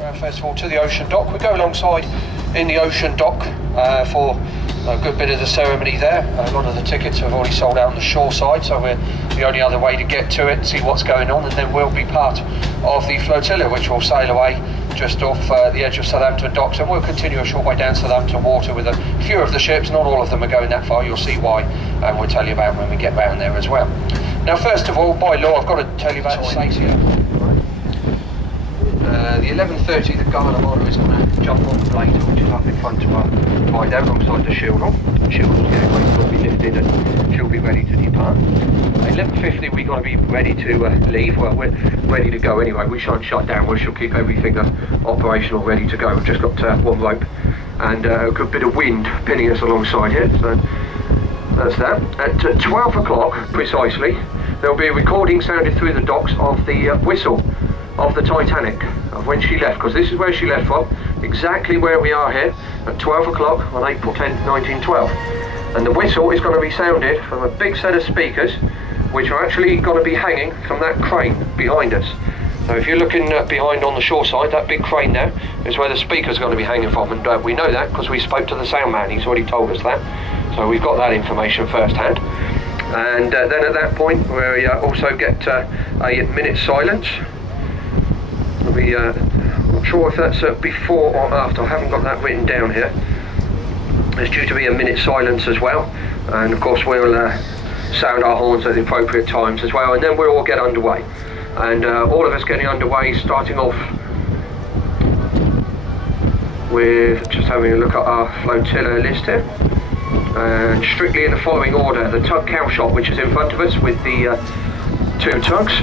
First of all, to the ocean dock. We go alongside in the ocean dock for a good bit of the ceremony there. A lot of the tickets have already sold out on the shore side, so we're the only other way to get to it, see what's going on, and then we'll be part of the flotilla, which will sail away just off the edge of Southampton docks, and we'll continue a short way down Southampton water with a few of the ships. Not all of them are going that far, you'll see why, and we'll tell you about when we get round there as well. Now, first of all, by law, I've got to tell you about safety. The 11:30, the guard of honour is going to jump on the blade, which is up in front of our hideout alongside the shield hall. The shield hall's gateway will be lifted and she'll be ready to depart. 11:50, we've got to be ready to leave. Well, we're ready to go anyway. We shan't shut down. We shall keep everything operational, ready to go. We've just got one rope and a good bit of wind pinning us alongside here. So that's that. At 12 o'clock precisely, there'll be a recording sounded through the docks of the whistle of the Titanic, of when she left, because this is where she left from, exactly where we are here at 12 o'clock on April 10th, 1912. And the whistle is going to be sounded from a big set of speakers, which are actually going to be hanging from that crane behind us. So if you're looking behind on the shore side, that big crane there is where the speakers are going to be hanging from, and we know that because we spoke to the sound man. He's already told us that, so we've got that information firsthand. And then at that point we also get a minute's silence. I'm not sure if that's before or after. I haven't got that written down here. There's due to be a minute's silence as well, and of course we'll sound our horns at the appropriate times as well, and then we'll all get underway. And all of us getting underway, starting off with just having a look at our flotilla list here, and strictly in the following order: the tug Calshot, which is in front of us with the two tugs,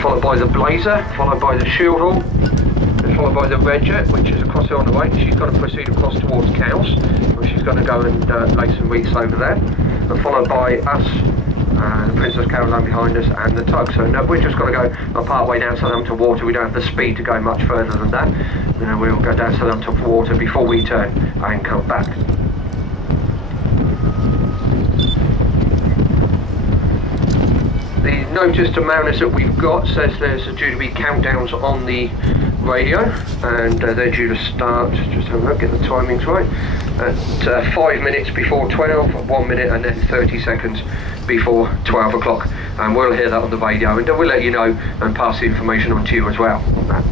followed by the Blazer, followed by the Shield Hall, then followed by the Red Jet, which is across there on the right. She's got to proceed across towards Cowes, where she's going to go and lay some wreaths over there, and followed by us, the Princess Caroline behind us, and the tug. So no, we're just going to go part way down Southampton water. We don't have the speed to go much further than that. We'll go down Southampton water before we turn and come back. The notice to mariners that we've got says there's due to be countdowns on the radio, and they're due to start, just have a look, get the timings right, at 5 minutes before 12, 1 minute and then 30 seconds before 12 o'clock. And we'll hear that on the radio, and we'll let you know and pass the information on to you as well on that.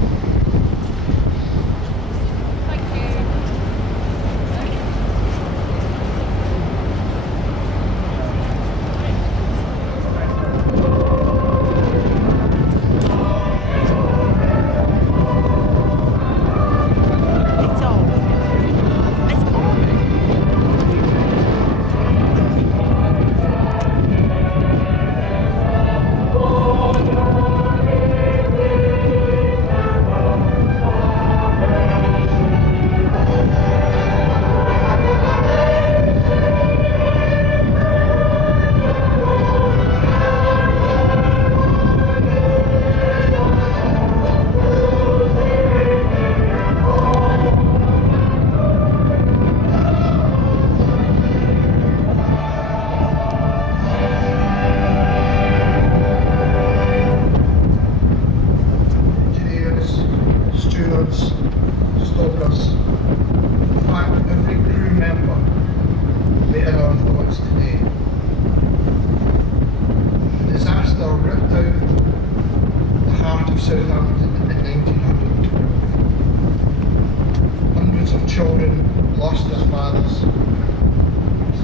Southampton in 1912. Hundreds of children lost their fathers.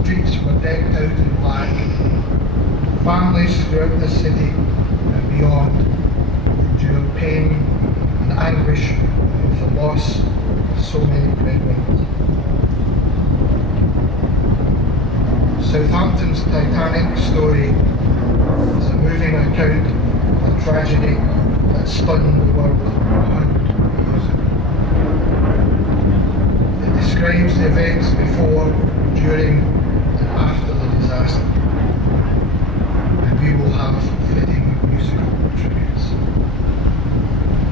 Streets were decked out in black. Families throughout the city and beyond endured pain and anguish of the loss of so many breadwinners. Southampton's Titanic story is a moving account of a tragedy that stunned the world 100 years ago. It describes the events before, during and after the disaster, and we will have fitting musical tributes.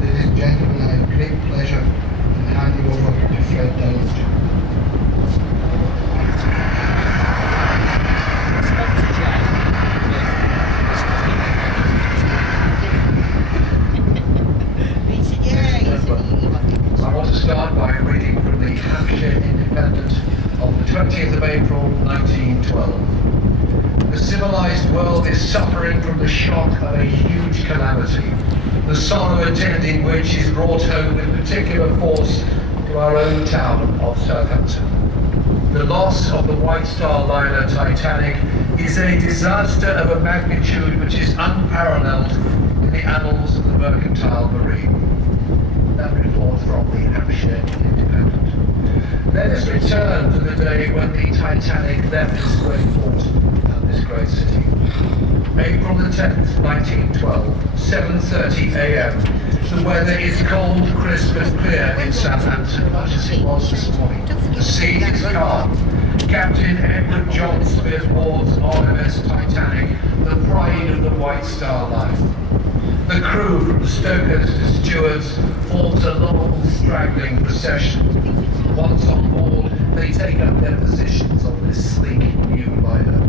Ladies and gentlemen, I have great pleasure in handing over to Fred Dowling. the shock of a huge calamity, the sorrow attending which is brought home with particular force to our own town of Southampton. The loss of the White Star liner Titanic is a disaster of a magnitude which is unparalleled in the annals of the mercantile marine. That report from the Hampshire Independent. Let us return to the day when the Titanic left this great port and this great city. April the 10th, 1912, 7:30 a.m. The weather is cold, crisp and clear in Southampton, much as it was this morning. The sea is calm. Captain Edward John Smith boards RMS Titanic, the pride of the White Star Line. The crew, from stokers to stewards, forms a long, straggling procession. Once on board, they take up their positions on this sleek new liner.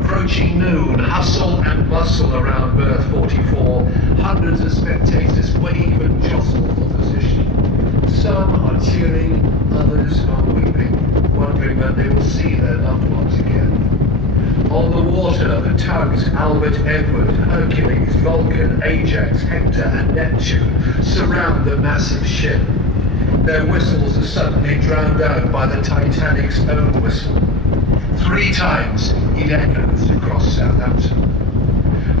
Approaching noon, hustle and bustle around berth 44. Hundreds of spectators wave and jostle for position. Some are cheering, others are weeping, wondering when they will see their loved ones again. On the water, the tugs Albert Edward, Hercules, Vulcan, Ajax, Hector and Neptune surround the massive ship. Their whistles are suddenly drowned out by the Titanic's own whistle. 3 times it echoes across Southampton.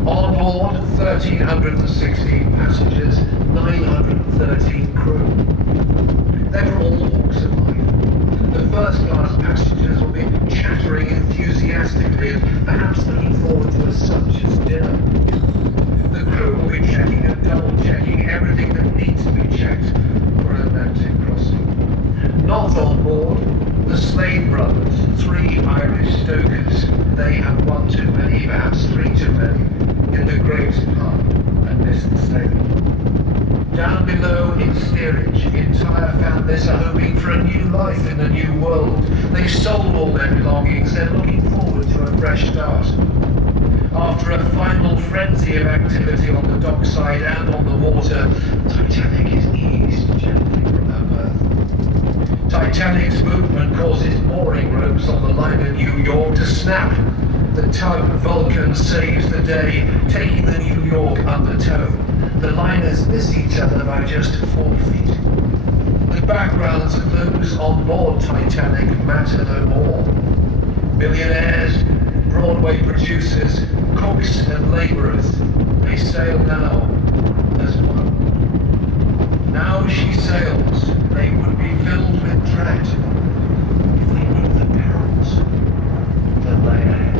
On board, 1,316 passengers, 913 crew. They're from all walks of life. The first-class passengers will be chattering enthusiastically and perhaps looking forward to a sumptuous dinner. The crew will be checking and double-checking everything that needs to be checked for an Atlantic crossing. Not on board, the Slade brothers, 3 Irish stokers. They have 1 too many, perhaps 3 too many, in the great pub and missed the sailing. Down below in steerage, entire families are hoping for a new life in the new world. They've sold all their belongings, they're looking forward to a fresh start. After a final frenzy of activity on the dockside and on the water, Titanic is eased gently from her berth. Titanic's movement causes mooring ropes on the liner New York to snap. The tug Vulcan saves the day, taking the New York under tow. The liners miss each other by just 4 feet. The backgrounds of those on board Titanic matter no more. Billionaires, Broadway producers, cooks and labourers, they sail now as one. Now she sails, they would be filled with dread if they knew the perils that lay ahead.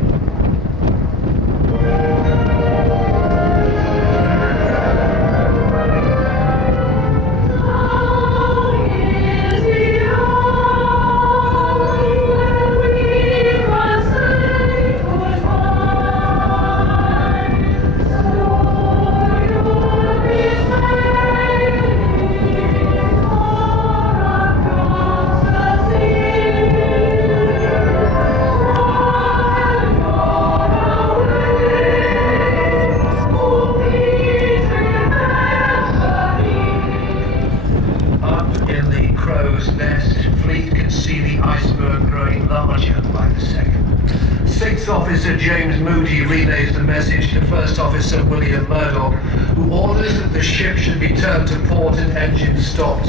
Officer James Moody relays the message to First Officer William Murdoch, who orders that the ship should be turned to port and engines stopped.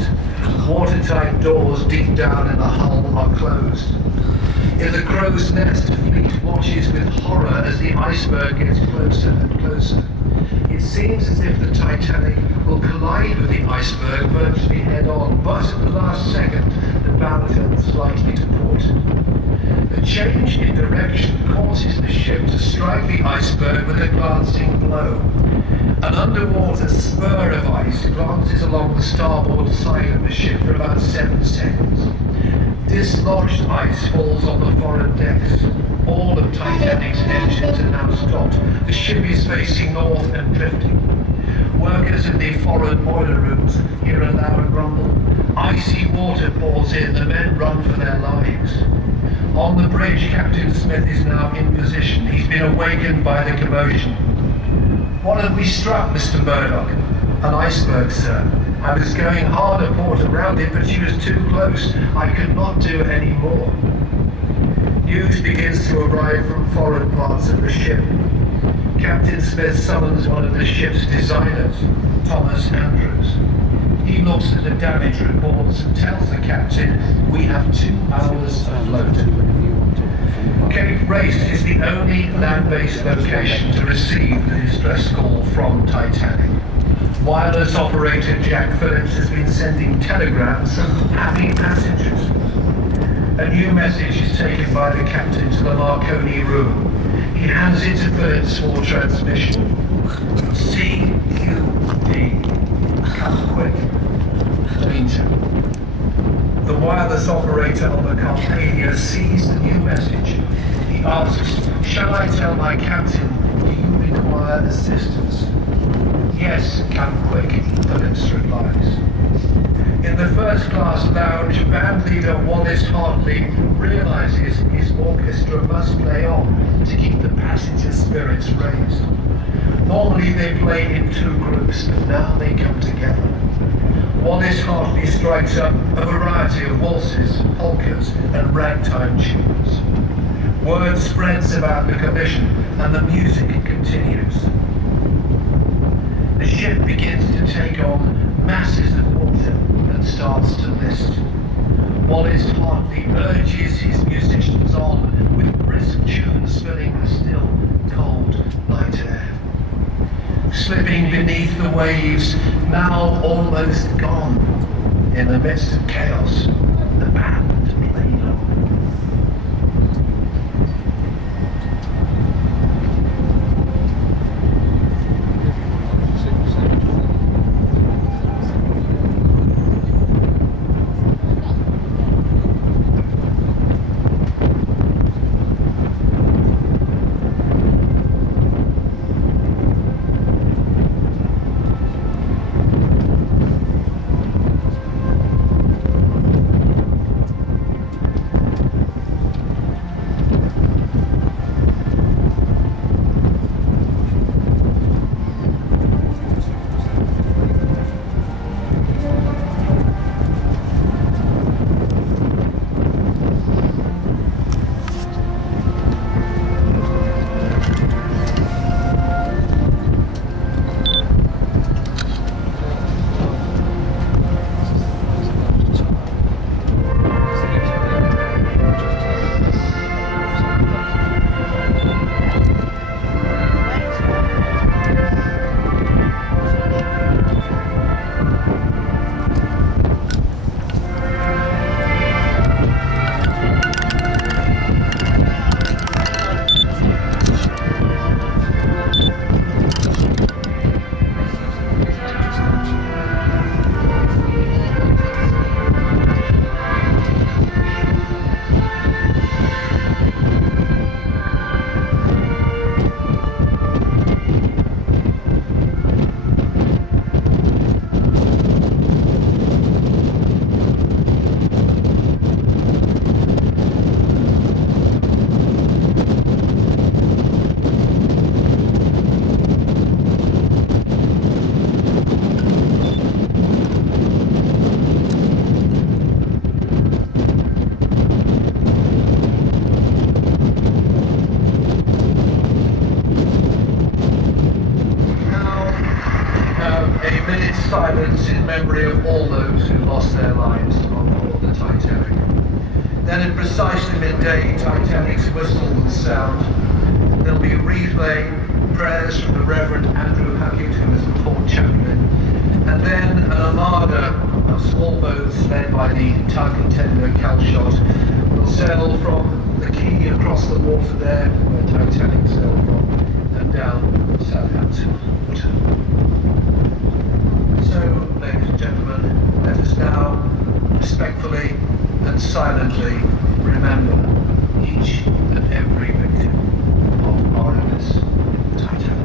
Watertight doors deep down in the hull are closed. In the crow's nest, fleet watches with horror as the iceberg gets closer and closer. It seems as if the Titanic will collide with the iceberg virtually head-on, but at the last second, the bow turns slightly to port. The change in direction causes the ship to strike the iceberg with a glancing blow. An underwater spur of ice glances along the starboard side of the ship for about 7 seconds. Dislodged ice falls on the forward decks. All of Titanic's engines are now stopped. The ship is facing north and drifting. Workers in the forward boiler rooms hear a loud rumble. Icy water pours in. The men run for their lives. On the bridge, Captain Smith is now in position. He's been awakened by the commotion. What have we struck, Mr. Murdoch? An iceberg, sir. I was going hard a port around it, but she was too close. I could not do any more. News begins to arrive from foreign parts of the ship. Captain Smith summons one of the ship's designers, Thomas Andrews. He looks at the damage reports and tells the captain, we have 2 hours afloat. Cape Race is the only land-based location to receive the distress call from Titanic. Wireless operator Jack Phillips has been sending telegrams of happy passengers. A new message is taken by the captain to the Marconi room. He hands it to Phillips for transmission. CQD. Come quick. Danger. The wireless operator on the Carpathia sees the new message. He asks, shall I tell my captain, do you require assistance? Yes, come quick, Phillips replies. In the first class lounge, band leader Wallace Hartley realizes his orchestra must play on to keep the passenger spirits raised. Normally they play in 2 groups, but now they come together. Wallace Hartley strikes up a variety of waltzes, polkas, and ragtime tunes. Word spreads about the commission, and the music continues. The ship begins to take on masses of water and starts to list. Wallace Hartley urges his musicians on with brisk tunes filling the still, cold night air. Slipping beneath the waves, now almost gone, in the midst of chaos, the band played on. Silence in memory of all those who lost their lives on board the Titanic. Then at precisely midday, Titanic's whistle will sound. There'll be a replay, prayers from the Reverend Andrew Hackett, who was the port chaplain, and then an armada of small boats led by the tug contender Calshot will sail from the quay across the water there, where Titanic sailed from, and down Southampton water. So, ladies and gentlemen, let us now respectfully and silently remember each and every victim of RMS Titanic.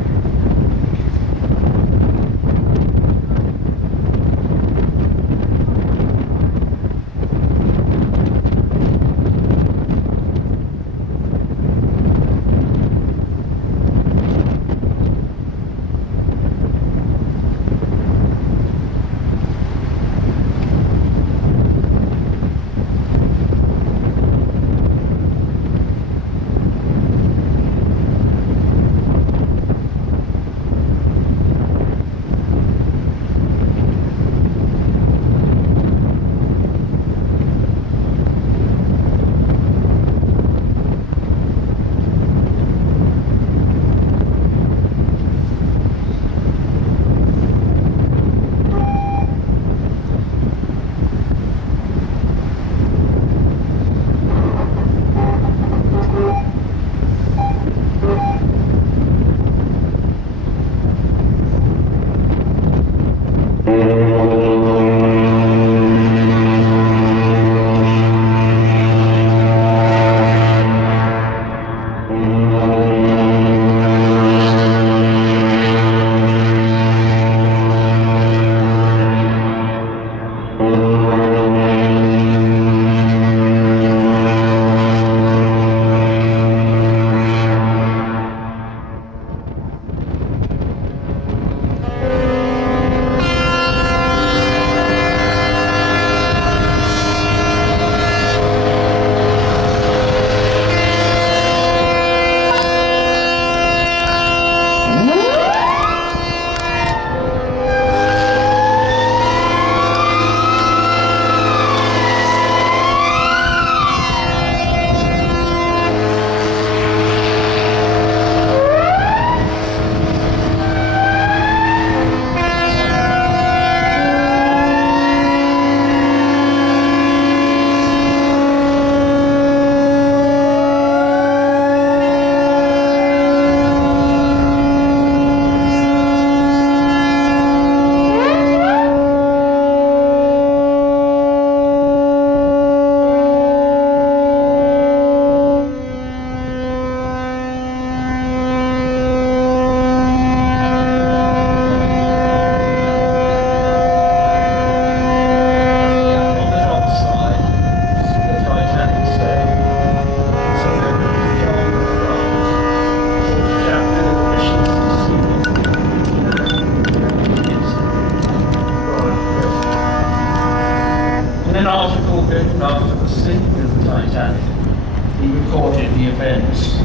friends.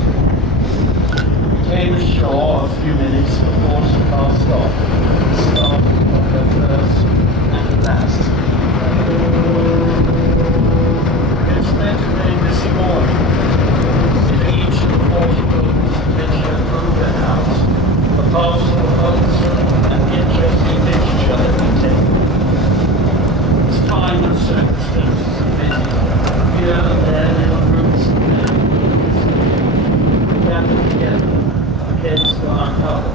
We came ashore a few minutes before she passed off, starting on her first and last. It's meant to rain this morning. In each of the 40 rooms, picture through the house, the parcel of wholesome and interesting literature that we take. It's time and circumstances permitting, here and there little groups of men gathered together against our colour.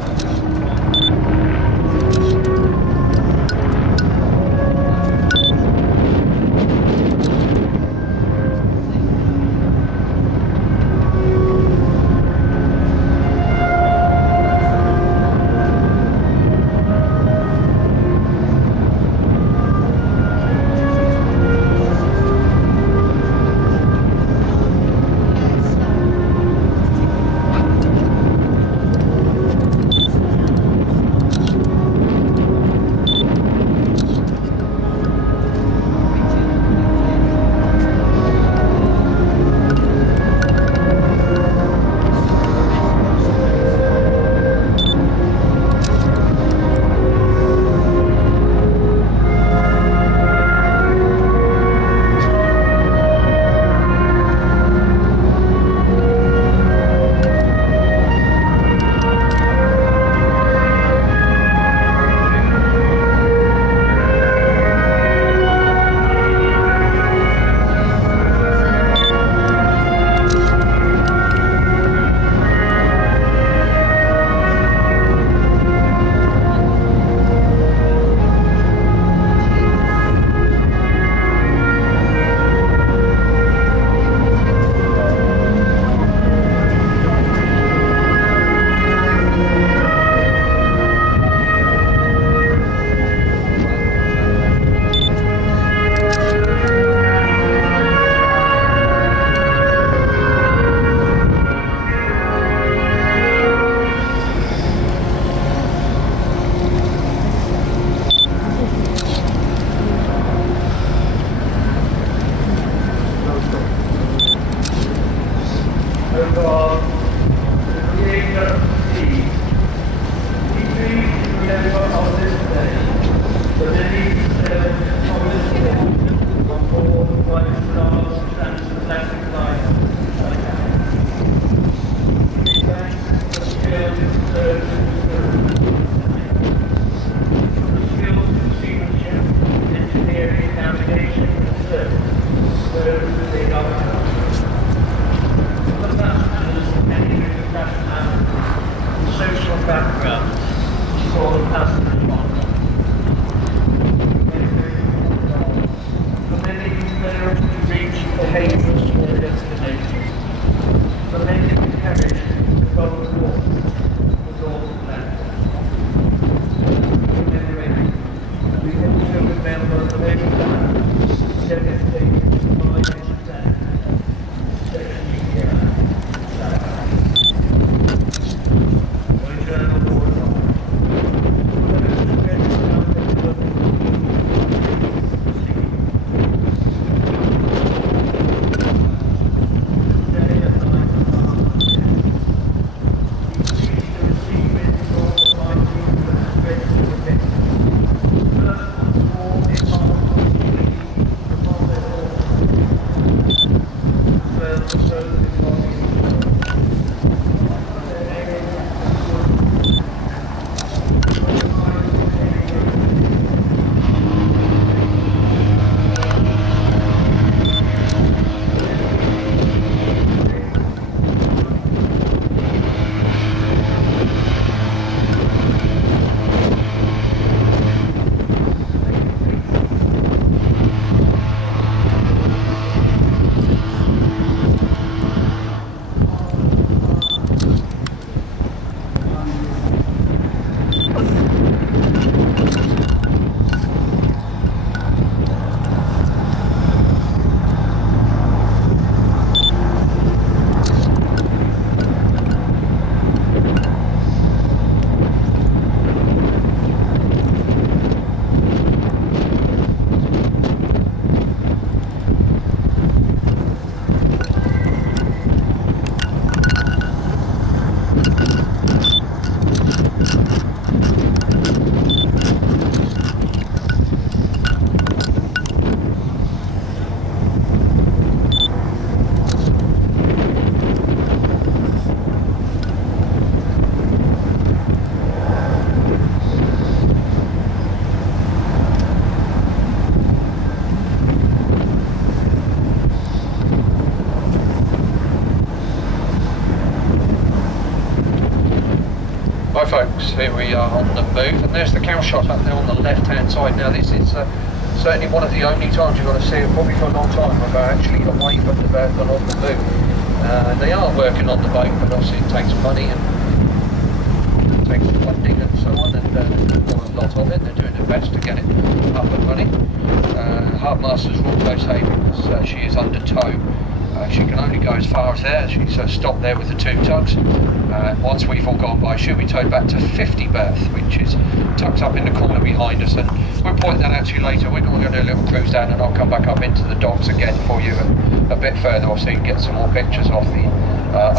docks. Here we are on the move, and there's the Calshot up there on the left hand side. Now this is certainly one of the only times you're going to see it, probably for a long time, where they're actually away from the berth and on the move. They are working on the boat, but obviously it takes money and it takes funding and so on, and a lot of it. They're doing their best to get it up and running. Harbourmaster's also saying because she is under tow. She can only go as far as there. She's stopped there with the 2 tugs. Once we've all gone by, she'll be towed back to 50 berth, which is tucked up in the corner behind us, and we'll point that out to you later. We're going to do a little cruise down, and I'll come back up into the docks again for you a bit further off, so you can get some more pictures of the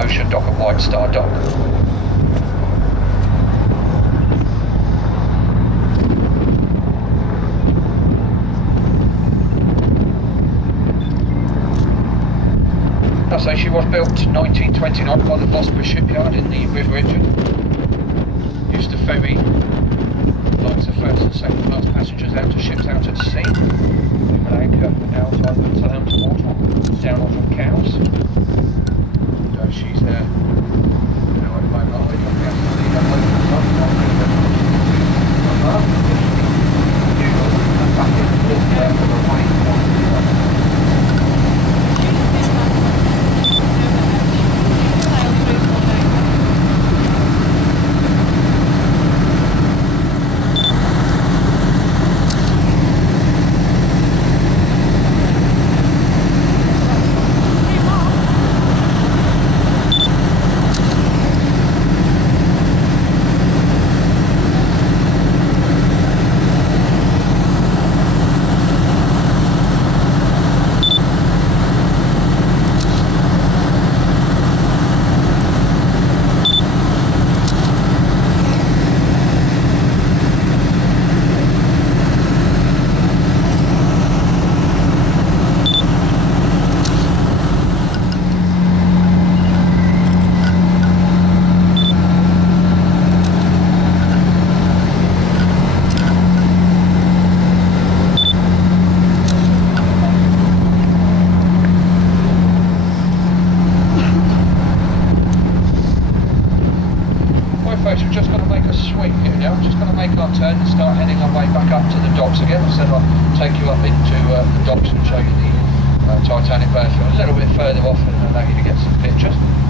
Ocean Dock at White Star Dock. So she was built 1929 by the Vosper shipyard in the River Engine. Used to ferry loads of first and second class passengers out to ships out at sea. Leave an anchor out on Southampton water, down off of Cowes. And she's there. Now at the moment, I'll be looking at We're just going to make a swing here now. We're just going to make our turn and start heading our way back up to the docks again. I said I'll take you up into the docks and show you the Titanic berth a little bit further off and allow you to get some pictures.